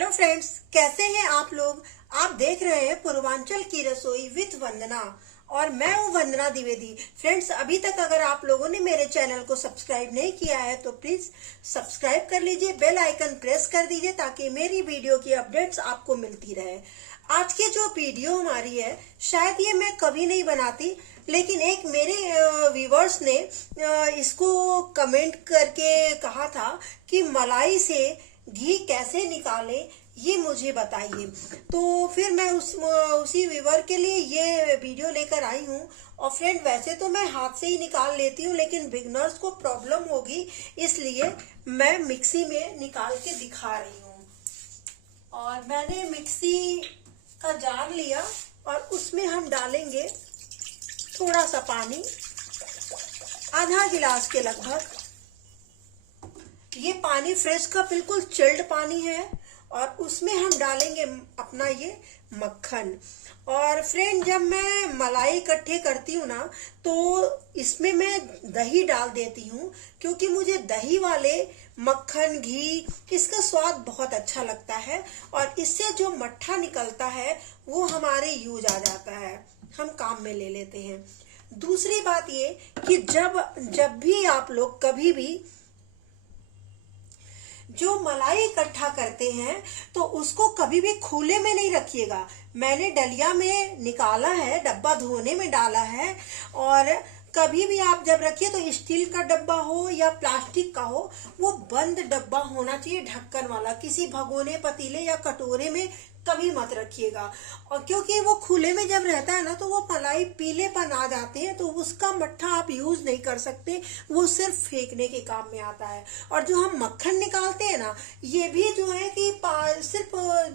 Hello friends, कैसे हैं आप लोग। आप देख रहे हैं पूर्वांचल की रसोई विद वंदना और मैं हूं वंदना द्विवेदी। फ्रेंड्स, अभी तक अगर आप लोगों ने मेरे चैनल को सब्सक्राइब नहीं किया है तो प्लीज सब्सक्राइब कर लीजिए, बेल आइकन प्रेस कर दीजिए ताकि मेरी वीडियो की अपडेट्स आपको मिलती रहे। आज की जो वीडियो हमारी है, शायद ये मैं कभी नहीं बनाती, लेकिन एक मेरे व्यूवर्स ने इसको कमेंट करके कहा था कि मलाई से घी कैसे निकाले, ये मुझे बताइए। तो फिर मैं उसी व्यूवर के लिए ये वीडियो लेकर आई हूँ। और फ्रेंड, वैसे तो मैं हाथ से ही निकाल लेती हूँ, लेकिन बिगनर्स को प्रॉब्लम होगी, इसलिए मैं मिक्सी में निकाल के दिखा रही हूँ। और मैंने मिक्सी का जार लिया और उसमें हम डालेंगे थोड़ा सा पानी, आधा गिलास के लगभग। ये पानी फ्रेश का बिल्कुल चिल्ड पानी है और उसमें हम डालेंगे अपना ये मक्खन। और फ्रेंड, जब मैं मलाई इकट्ठे करती हूँ ना, तो इसमें मैं दही डाल देती हूँ, क्योंकि मुझे दही वाले मक्खन घी इसका स्वाद बहुत अच्छा लगता है और इससे जो मट्ठा निकलता है वो हमारे यूज आ जाता है, हम काम में ले लेते हैं। दूसरी बात ये कि जब भी आप लोग कभी भी जो मलाई इकट्ठा करते हैं तो उसको कभी भी खुले में नहीं रखिएगा। मैंने डलिया में निकाला है, डब्बा धोने में डाला है। और कभी भी आप जब रखिए तो स्टील का डब्बा हो या प्लास्टिक का हो, वो बंद डब्बा होना चाहिए, ढक्कन वाला। किसी भगोने, पतीले या कटोरे में कभी मत रखिएगा। और क्योंकि वो खुले में जब रहता है ना, तो वो मलाई पीलेपन आ जाते हैं, तो उसका मट्ठा आप यूज नहीं कर सकते, वो सिर्फ फेंकने के काम में आता है। और जो हम मक्खन निकालते हैं ना, ये भी जो है कि सिर्फ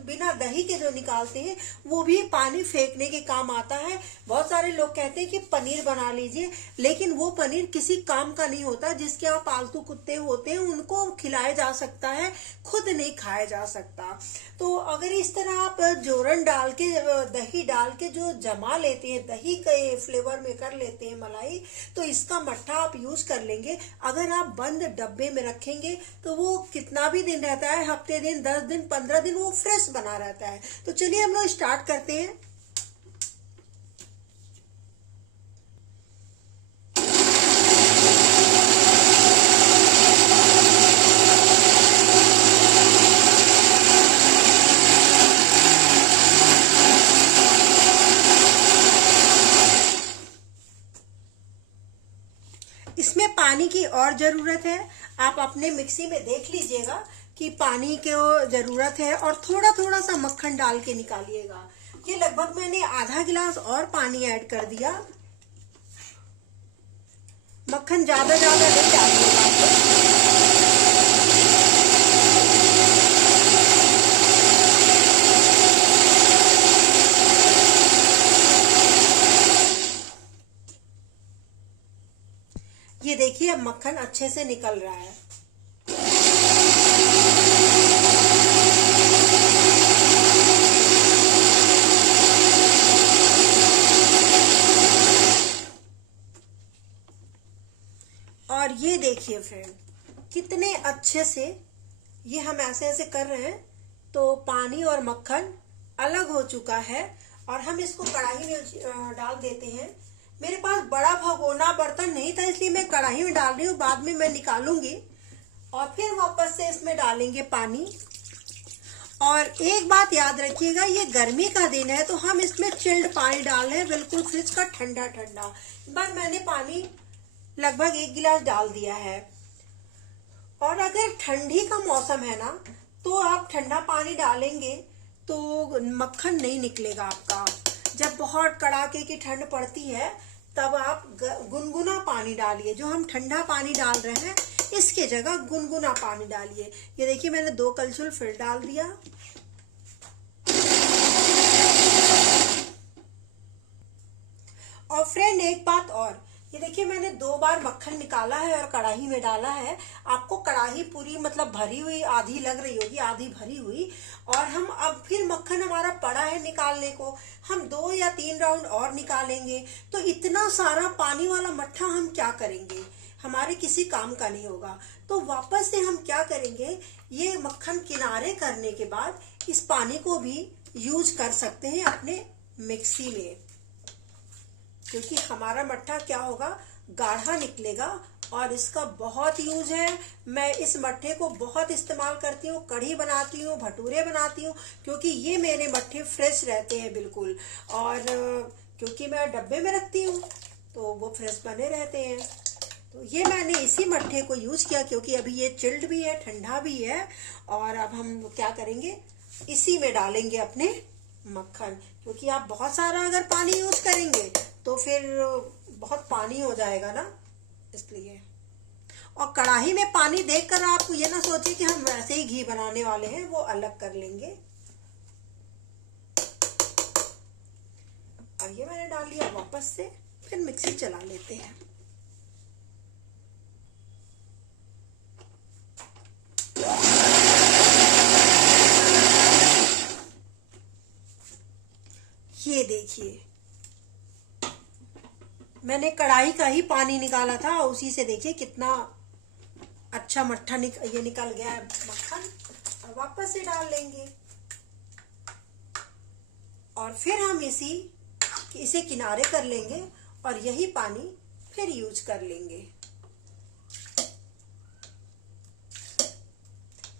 बिना दही के जो निकालते हैं, वो भी पानी फेंकने के काम आता है। बहुत सारे लोग कहते हैं कि पनीर बना लीजिए, लेकिन वो पनीर किसी काम का नहीं होता। जिसके यहाँ पालतू कुत्ते होते हैं उनको खिलाया जा सकता है, खुद नहीं खाया जा सकता। तो अगर इस तरह आप जोरन डाल के, दही डाल के जो जमा लेते हैं, दही के फ्लेवर में कर लेते हैं मलाई, तो इसका मट्ठा आप यूज कर लेंगे। अगर आप बंद डब्बे में रखेंगे तो वो कितना भी दिन रहता है, हफ्ते दिन, 10 दिन, 15 दिन, वो फ्रेश बना रहता है। तो चलिए हम लोग स्टार्ट करते हैं। इसमें पानी की और जरूरत है, आप अपने मिक्सी में देख लीजिएगा कि पानी की जरूरत है। और थोड़ा थोड़ा सा मक्खन डाल के निकालिएगा। ये लगभग मैंने आधा गिलास और पानी ऐड कर दिया। मक्खन ज्यादा नहीं डालिएगा। ये देखिए, अब मक्खन अच्छे से निकल रहा है। और ये देखिए फ्रेंड, कितने अच्छे से ये हम ऐसे ऐसे कर रहे हैं तो पानी और मक्खन अलग हो चुका है। और हम इसको कढ़ाई में डाल देते हैं। मेरे पास बड़ा भगोना बर्तन नहीं था, इसलिए मैं कढ़ाई में डाल रही हूँ, बाद में मैं निकालूंगी। और फिर वापस से इसमें डालेंगे पानी। और एक बात याद रखिएगा, ये गर्मी का दिन है तो हम इसमें चिल्ड पानी डाल रहे हैं, बिल्कुल फ्रिज का ठंडा ठंडा। बस मैंने पानी लगभग 1 गिलास डाल दिया है। और अगर ठंडी का मौसम है ना, तो आप ठंडा पानी डालेंगे तो मक्खन नहीं निकलेगा आपका। जब बहुत कड़ाके की ठंड पड़ती है तब आप गुनगुना पानी डालिए। जो हम ठंडा पानी डाल रहे हैं, इसके जगह गुनगुना पानी डालिए। ये देखिए, मैंने 2 कलछुल फिर डाल दिया। और फ्रेंड, एक बात और, ये देखिए मैंने 2 बार मक्खन निकाला है और कढ़ाई में डाला है। आपको कढ़ाई पूरी मतलब भरी हुई आधी लग रही होगी, आधी भरी हुई। और हम अब फिर मक्खन हमारा पड़ा है निकालने को, हम 2 या 3 राउंड और निकालेंगे। तो इतना सारा पानी वाला मट्ठा हम क्या करेंगे। हमारे किसी काम का नहीं होगा। तो वापस से हम क्या करेंगे, ये मक्खन किनारे करने के बाद इस पानी को भी यूज कर सकते हैं अपने मिक्सी में, क्योंकि हमारा मट्ठा क्या होगा, गाढ़ा निकलेगा और इसका बहुत यूज है। मैं इस मट्ठे को बहुत इस्तेमाल करती हूँ, कढ़ी बनाती हूँ, भटूरे बनाती हूँ, क्योंकि ये मेरे मट्ठे फ्रेश रहते हैं बिल्कुल। और क्योंकि मैं डब्बे में रखती हूँ तो वो फ्रेश बने रहते हैं। तो ये मैंने इसी मट्ठे को यूज किया, क्योंकि अभी ये चिल्ड भी है, ठंडा भी है। और अब हम क्या करेंगे, इसी में डालेंगे अपने मक्खन, क्योंकि आप बहुत सारा अगर पानी यूज करेंगे तो फिर बहुत पानी हो जाएगा ना, इसलिए। और कढ़ाई में पानी देखकर आप ये ना सोचिए कि हम वैसे ही घी बनाने वाले हैं, वो अलग कर लेंगे। और ये मैंने डाल लिया वापस से, फिर मिक्सी चला लेते हैं। ये देखिए, मैंने कढ़ाई का ही पानी निकाला था, उसी से देखिए कितना अच्छा मट्ठा ये निकल गया है मक्खन। और वापस से डाल लेंगे और फिर हम इसे किनारे कर लेंगे और यही पानी फिर यूज कर लेंगे।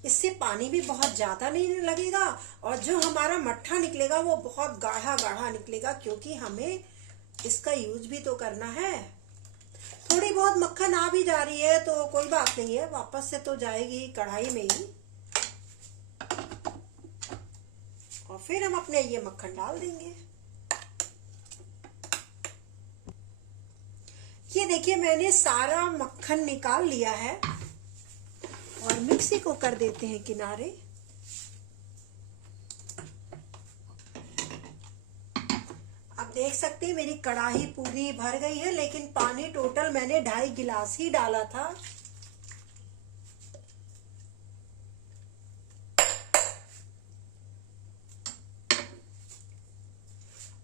इससे पानी भी बहुत ज्यादा नहीं लगेगा और जो हमारा मट्ठा निकलेगा वो बहुत गाढ़ा गाढ़ा निकलेगा, क्योंकि हमें इसका यूज भी तो करना है। थोड़ी बहुत मक्खन आ भी जा रही है तो कोई बात नहीं है, वापस से तो जाएगी कढ़ाई में ही। और फिर हम अपने ये मक्खन डाल देंगे। ये देखिए, मैंने सारा मक्खन निकाल लिया है और मिक्सी को कर देते हैं किनारे। आप देख सकते हैं मेरी कढ़ाई पूरी भर गई है, लेकिन पानी टोटल मैंने 2.5 गिलास ही डाला था।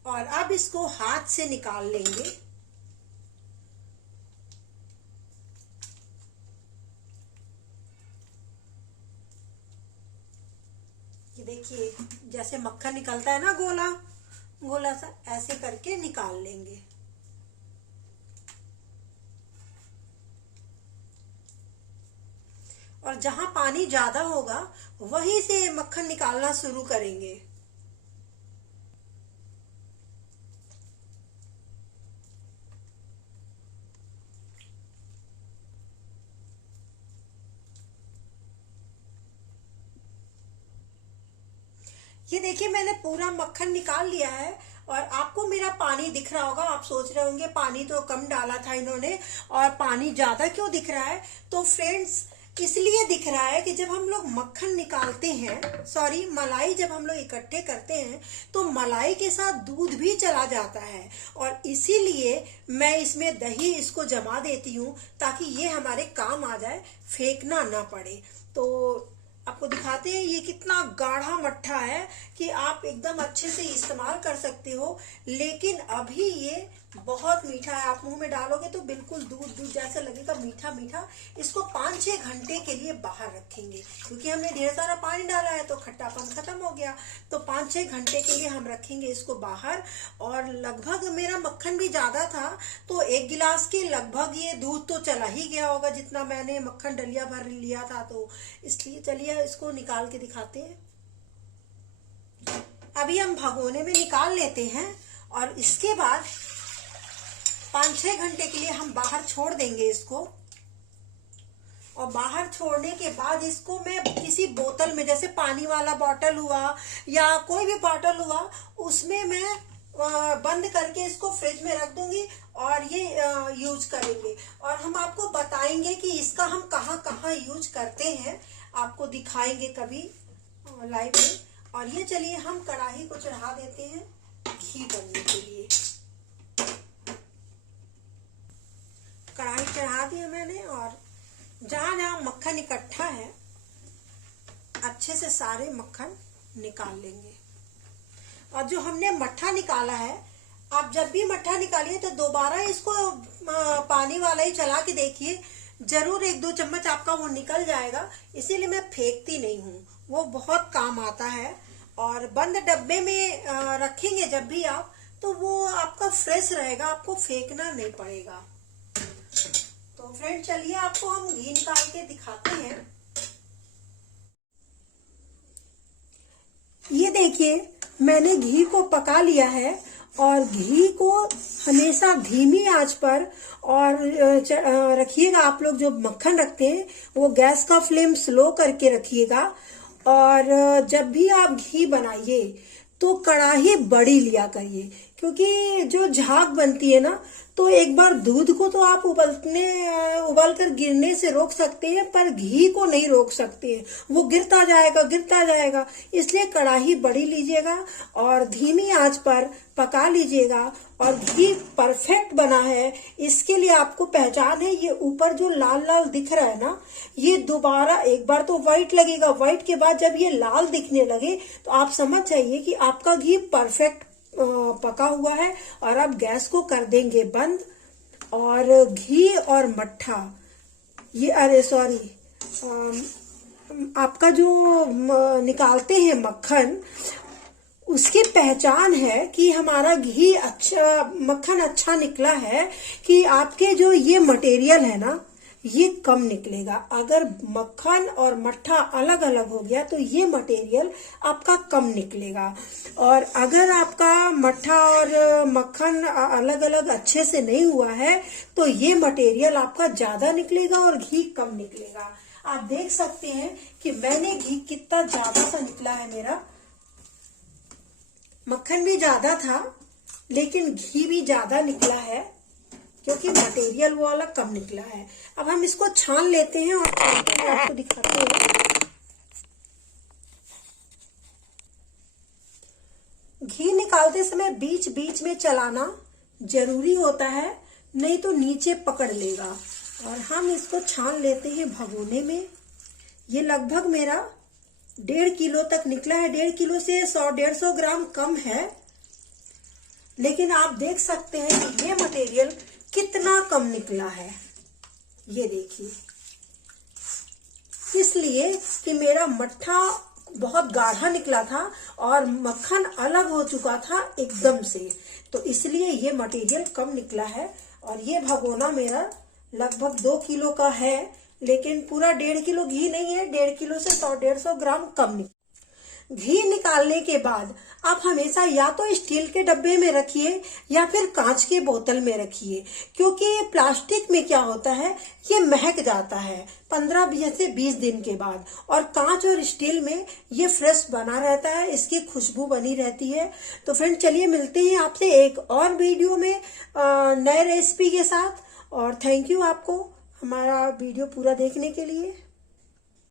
और अब इसको हाथ से निकाल लेंगे। ये देखिए, जैसे मक्खन निकलता है ना गोला गोला सा, ऐसे करके निकाल लेंगे। और जहां पानी ज्यादा होगा वहीं से मक्खन निकालना शुरू करेंगे। ये देखिए, मैंने पूरा मक्खन निकाल लिया है और आपको मेरा पानी दिख रहा होगा। आप सोच रहे होंगे पानी तो कम डाला था इन्होंने और पानी ज्यादा क्यों दिख रहा है। तो फ्रेंड्स, इसलिए दिख रहा है कि जब हम लोग मक्खन निकालते हैं, सॉरी मलाई जब हम लोग इकट्ठे करते हैं तो मलाई के साथ दूध भी चला जाता है, और इसीलिए मैं इसमें दही इसको जमा देती हूँ ताकि ये हमारे काम आ जाए, फेंकना ना पड़े। तो आपको दिखाते हैं ये कितना गाढ़ा मट्ठा है कि आप एकदम अच्छे से इस्तेमाल कर सकते हो। लेकिन अभी ये बहुत मीठा है, आप मुंह में डालोगे तो बिल्कुल दूध दूध जैसा लगेगा, मीठा मीठा। इसको 5-6 घंटे के लिए बाहर रखेंगे, क्योंकि हमने ढेर सारा पानी डाला है तो खट्टापन खत्म हो गया। तो 5-6 घंटे के लिए हम रखेंगे इसको बाहर। और लगभग मेरा मक्खन भी ज्यादा था तो 1 गिलास के लगभग ये दूध तो चला ही गया होगा, जितना मैंने मक्खन डलिया भर लिया था। तो इसलिए चलिए इसको निकाल के दिखाते हैं। अभी हम भगोने में निकाल लेते हैं और इसके बाद 5-6 घंटे के लिए हम बाहर छोड़ देंगे इसको। और बाहर छोड़ने के बाद इसको मैं किसी बोतल में, जैसे पानी वाला बॉटल हुआ या कोई भी बॉटल हुआ, उसमें मैं बंद करके इसको फ्रिज में रख दूंगी और ये यूज करेंगे। और हम आपको बताएंगे कि इसका हम कहाँ कहाँ यूज करते हैं, आपको दिखाएंगे कभी लाइव में। और ये चलिए हम कढ़ाई को चढ़ा देते हैं घी बनने के लिए। कढ़ाई चढ़ा दिया मैंने और जहां जहां मक्खन इकट्ठा है अच्छे से सारे मक्खन निकाल लेंगे। और जो हमने मट्ठा निकाला है आप जब भी मट्ठा निकालिए तो दोबारा इसको पानी वाला ही चला के देखिए, जरूर 1-2 चम्मच आपका वो निकल जाएगा। इसीलिए मैं फेंकती नहीं हूँ, वो बहुत काम आता है। और बंद डब्बे में रखेंगे जब भी आप, तो वो आपका फ्रेश रहेगा, आपको फेंकना नहीं पड़ेगा। तो फ्रेंड चलिए आपको हम घी निकाल के दिखाते हैं। ये देखिए मैंने घी को पका लिया है, और घी को हमेशा धीमी आंच पर और रखिएगा। आप लोग जो मक्खन रखते हैं वो गैस का फ्लेम स्लो करके रखिएगा। और जब भी आप घी बनाइए तो कढ़ाई बड़ी लिया करिए, क्योंकि जो झाग बनती है ना, तो एक बार दूध को तो आप उबाल कर गिरने से रोक सकते हैं, पर घी को नहीं रोक सकते हैं, वो गिरता जाएगा। इसलिए कढ़ाई बड़ी लीजिएगा और धीमी आंच पर पका लीजिएगा। और घी परफेक्ट बना है, इसके लिए आपको पहचान है, ये ऊपर जो लाल लाल दिख रहा है ना, ये दोबारा एक बार तो व्हाइट लगेगा, व्हाइट के बाद जब ये लाल दिखने लगे तो आप समझ जाइए कि आपका घी परफेक्ट पका हुआ है। और अब गैस को कर देंगे बंद। और घी और मट्ठा, आपका जो निकालते हैं मक्खन, उसकी पहचान है कि हमारा घी अच्छा, मक्खन अच्छा निकला है, कि आपके जो ये मटेरियल है ना, ये कम निकलेगा। अगर मक्खन और मट्ठा अलग अलग हो गया तो ये मटेरियल आपका कम निकलेगा। और अगर आपका मट्ठा और मक्खन अलग अलग अच्छे से नहीं हुआ है तो ये मटेरियल आपका ज्यादा निकलेगा और घी कम निकलेगा। आप देख सकते हैं कि मैंने घी कितना ज्यादा सा निकला है मेरा। मक्खन भी ज्यादा था लेकिन घी भी ज्यादा निकला है, क्योंकि मटेरियल वो वाला कम निकला है। अब हम इसको छान लेते हैं और आपको दिखाते हैं। घी निकालते समय बीच बीच में चलाना जरूरी होता है, नहीं तो नीचे पकड़ लेगा। और हम इसको छान लेते हैं भगोने में। ये लगभग मेरा 1.5 किलो तक निकला है। 1.5 किलो से 100-150 ग्राम कम है, लेकिन आप देख सकते हैं कि ये मटेरियल कितना कम निकला है। ये देखिए, इसलिए कि मेरा मट्ठा बहुत गाढ़ा निकला था और मक्खन अलग हो चुका था एकदम से, तो इसलिए ये मटेरियल कम निकला है। और ये भगोना मेरा लगभग 2 किलो का है, लेकिन पूरा 1.5 किलो घी नहीं है। 1.5 किलो से 100-150 ग्राम कम निकला। घी निकालने के बाद आप हमेशा या तो स्टील के डब्बे में रखिए या फिर कांच के बोतल में रखिए, क्योंकि प्लास्टिक में क्या होता है, ये महक जाता है 15 से 20 दिन के बाद। और कांच और स्टील में ये फ्रेश बना रहता है, इसकी खुशबू बनी रहती है। तो फ्रेंड चलिए मिलते हैं आपसे एक और वीडियो में नए रेसिपी के साथ। और थैंक यू आपको हमारा वीडियो पूरा देखने के लिए।